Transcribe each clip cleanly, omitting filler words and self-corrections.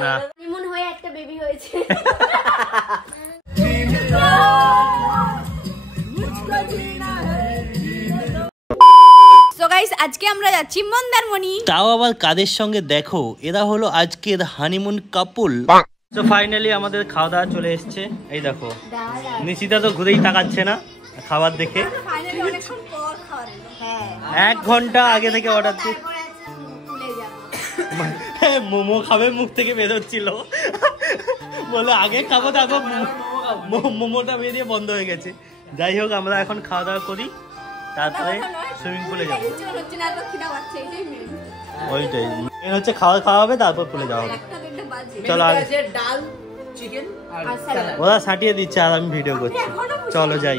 না হানিমুন হয়ে একটা বেবি হয়েছে। সো গাইস আজকে আমরা যাচ্ছি মন্দারমণি। তাও আবার কাদের সঙ্গে দেখো, এরা হলো আজকের হানিমুন কাপল। তো ফাইনালি আমাদের খাওয়া দাওয়া চলে এসছে। এই দেখো নিশিতা তো ঘুরেই তাকাচ্ছে না খাবার দেখে। 1 ঘন্টা আগে থেকে অর্ডার দিয়ে মোমো খাবে, মুখ থেকে বেরোচ্ছিল, বলে আগে খাবো তারপর মোমোটা বেরিয়ে বন্ধ হয়ে গেছে। যাই হোক আমরা এখন খাওয়া দাওয়া করি, তারপরে সুইমিং পুলে যাবো। ওইটাই মেন হচ্ছে খাওয়া হবে, তারপর পুলে যাওয়া হবে। চলো ওরা সাটিয়ে দিচ্ছে আর আমি ভিডিও করছি, চলো যাই।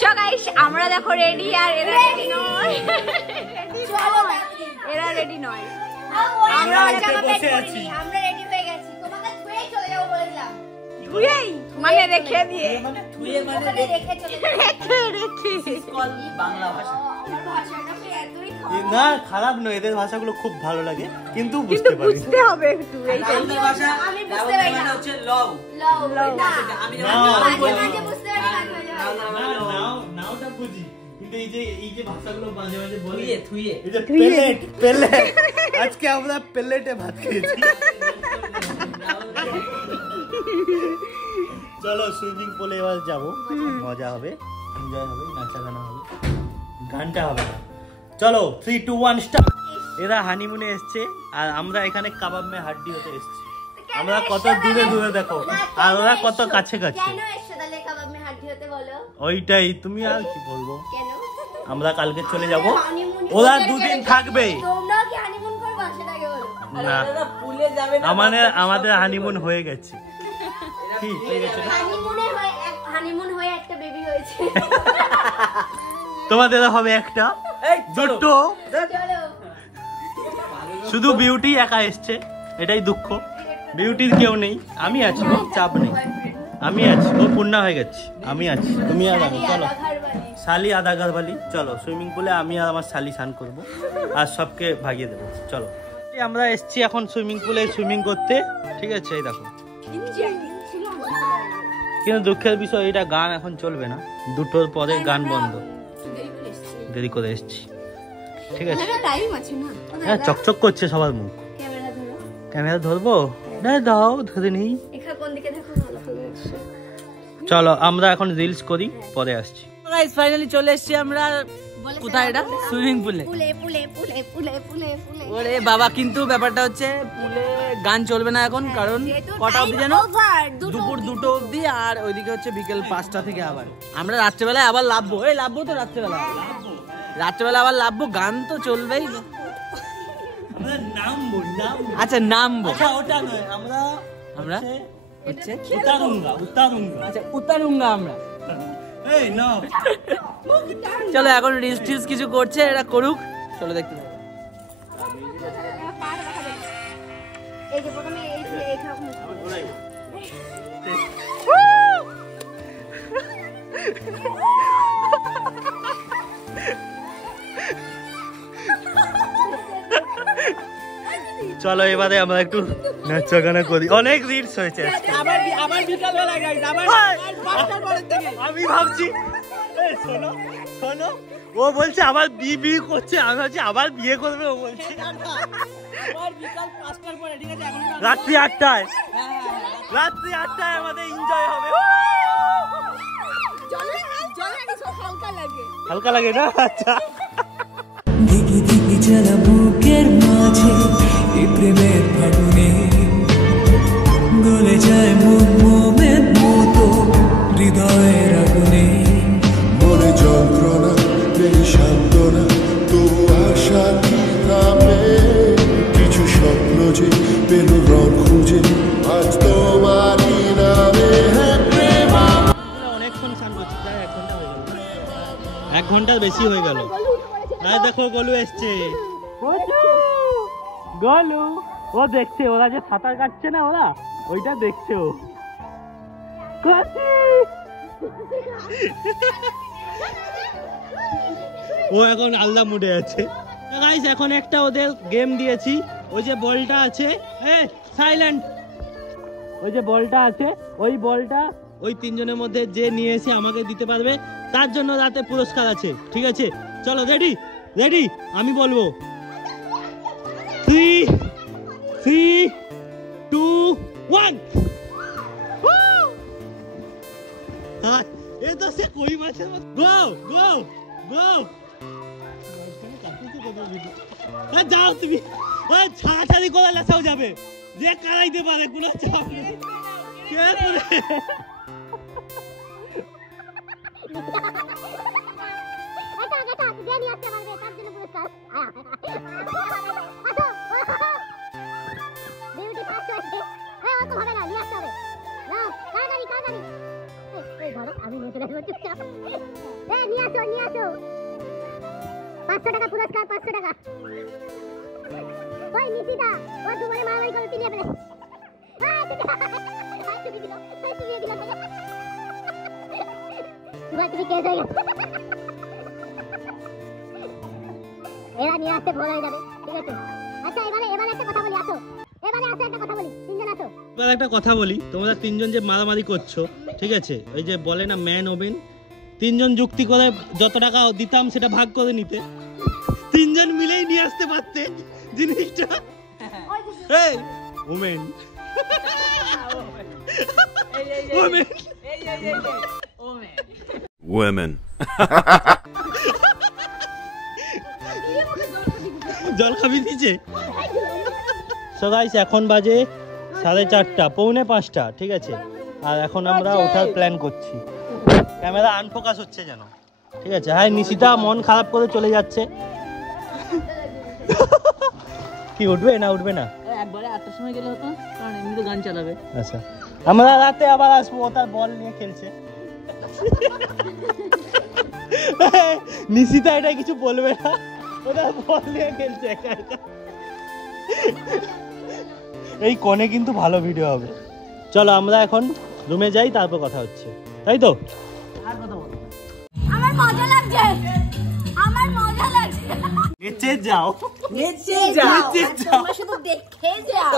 সো গাইস আমরা দেখো রেডি, আর এরা রেডি নয়। এরা রেডি নয়, আমরা বসে আছি। আমরা রেডি হয়ে গেছি, তোমাকে ছুঁয়ে চলে যাবো বলেছিলাম। ছুঁয়েই মানে রেখে দিয়ে, মানে ছুঁয়ে মানে রেখে চলে যাবো। রেখে বাংলা ভাষা। আমার ভাষাটা কি এতই না খারাপ নয়, এদের ভাষাগুলো খুব ভালো লাগে, কিন্তু বুঝতে পারি বুঝতে হবে একটু। এই ভাষা আমি বুঝতে পারি না, হচ্ছে লও লও না আমি মাঝে বুঝতে পারি না। নাওটা বুঝি, কিন্তু এই যে ভাষাগুলো মাঝে মাঝে বলি থুইয়ে, এই যে প্লেট আজকে আমরা প্লেটে ভাত খেয়েছি। চলো সুইমিং পুলে এবার যাবো, মজা হবে, এনজয় হবে, নাচা গানা হবে, গানটা হবে না। চলো 3 2 1 স্টার্ট। এরা হানিমুনে এসছে আর আমরা এখানে কাবাব মে হাড্ডি হতে এসছি। আমরা কত দূরে দূরে দেখো, আর ওরা কত কাছে কাছে। কেন এসছো তাহলে কাবাব মে হাড্ডি হতে বলো? ওইটাই, তুমি আর কি বলবো। কেন? আমরা কালকে চলে যাব, ওরা 2 দিন থাকবে। তোমরা কি হানিমুন করবে সেটাকে বলো। না পুলে যাবে না, আমাদের হানিমুন হয়ে গেছে। কি হয়ে গেছে? হানিমুন হয়ে একটা বেবি হয়েছে। তোমাদের হবে একটা, দুটো, শুধু বিউটি একা এসছে, এটাই দুঃখ। বিউটির কেউ নেই, আমি আছি, চাপ নেই, আমি আছি। ও পূর্ণা হয়ে গেছে, আমি আছি, তুমি আর আমি। চলো শালি আধা ঘরবালি, চলো সুইমিং পুলে আমি আর আমার শালি স্নান করবো আর সবকে ভাগিয়ে দেবো। চলো আমরা এসছি এখন সুইমিং পুলে সুইমিং করতে, ঠিক আছে? এই দেখো, কিন্তু দুঃখের বিষয় এটা গান এখন চলবে না, 2টোর পরে গান বন্ধ, দেরি করে এসছি, ঠিক আছে? হ্যাঁ চকচক করছে সবার মুখ। ক্যামেরা ধরবো না? দাও ধরে নেই। চলো আমরা এখন রিলস করি, পরে আসছি। গাইস ফাইনালি চলে এসেছি আমরা। কোথায় এটা? সুইমিং পুলে। ওরে বাবা, কিন্তু ব্যাপারটা হচ্ছে পুলে গান চলবে না এখন, কারণ কটা অবধি জানো? দুপুর 2টো অবধি, আর ওইদিকে হচ্ছে বিকেল 5টা থেকে আবার। আমরা রাত্রেবেলায় আবার লাভবো, এই লাভবো তো রাত্রেবেলা আবার লাভবো, গান তো চলবেই। আচ্ছা নামবো, ওটা নয়, আমরা হচ্ছে উতারুঙ্গা আমরা। এই না চলো এখন রিলস টিলস কিছু করছে, এটা করুক, চলো দেখতে পাবো। চলো এবারে আমরা একটু নাচা গানা করি, অনেক রিলস হয়েছে। আমি ভাবছি শোনো, ও বলছে আবার বিয়ে করছে, আমি ভাবছি আবার বিয়ে করবে। ও বলছে রাত্রি 8টায় আমাদের এনজয় হবে। হালকা লাগে না? আচ্ছা দিকে দিকে জ্বালা বুকের মাঝে, এই প্রেমের ফাগুনে গলে যায় মন মোমের মতো হৃদয়ের আগুনে। মনে যন্ত্রণা নেই সান্ত্বনা, তবু আশা কি থামে? কিছু স্বপ্ন যে পেল রং খুঁজে, আজ তোমারই নামে প্রেম। অনেকক্ষণ স্নান করছি, প্রায় 1 ঘন্টা হয়ে গেল, 1 ঘন্টার বেশি হয়ে গেল। দেখো গলু এসছে, গলু ও দেখছে, ওরা যে সাঁতার কাটছে না, ওরা ওইটা দেখছে। ও এখন আলাদা মুডে আছে। গাইস এখন একটা ওদের গেম দিয়েছি, ওই যে বলটা আছে, সাইলেন্ট। ওই যে বলটা আছে, ওই বলটা ওই তিনজনের মধ্যে যে নিয়ে এসে আমাকে দিতে পারবে তার জন্য রাতে পুরস্কার আছে, ঠিক আছে? চলো, রেডি রেডি, আমি বলবো 3 2 1। এ তো সে কই মাছের মতো। গো গো গো, যাও তুমি, ছাড়াছাড়ি করে লেসাও যাবে, যে কারাইতে পারে কোনো চাপ নেই। কে করে আমি নিয়ে চলে আসবো চুপচাপ। নিয়ে আসো নিয়ে আসো, 500 টাকা পুরস্কার, 500 টাকা। ওই নিশিতা, ও তোমারে মারামারি করে পিলিয়ে ফেলে। তুমি কে যাই এবার নিয়ে আসতে ভুল হয়ে যাবে, ঠিক আছে? আচ্ছা এবারে একটা কথা বলি, আসো এবারে আসো, একটা কথা বলি, তিনজন আসো। এবার একটা কথা বলি, তোমরা তিনজন যে মারামারি করছো, ঠিক আছে? ওই যে বলে না ম্যান ওমেন, তিনজন যুক্তি করে যত টাকা দিতাম সেটা ভাগ করে নিতে, তিনজন মিলেই নিয়ে আসতে পারতে জিনিসটা। এই ওমেন ওমেন women জল খাবি দিচ্ছে। সো গাইস, এখন বাজে 4:30, 4:45, ঠিক আছে? আর এখন আমরা ওঠার প্ল্যান করছি। ক্যামেরা আনফোকাস হচ্ছে যেন, ঠিক আছে? হ্যাঁ, নিশিতা মন খারাপ করে চলে যাচ্ছে। কি উঠবে না উঠবে না? একবারে 8টার সময় গেলে হতো, কারণ এমনি তো গান চালাবে। আচ্ছা, আমরা রাতে আবার আসবো, ও তার বল নিয়ে খেলছে। নিশিতা এটা কিছু বলবে না, ওটা বল নিয়ে খেলছে একা একা। এই কোণে কিন্তু ভালো ভিডিও হবে। চলো আমরা এখন রুমে যাই, তারপর কথা হচ্ছে, তাই তো? আর কথা বল। আমার মজা লাগছে, আমার মজা লাগছে। নেচে যাও, নেচে যাও, তোমরা শুধু দেখে যাও।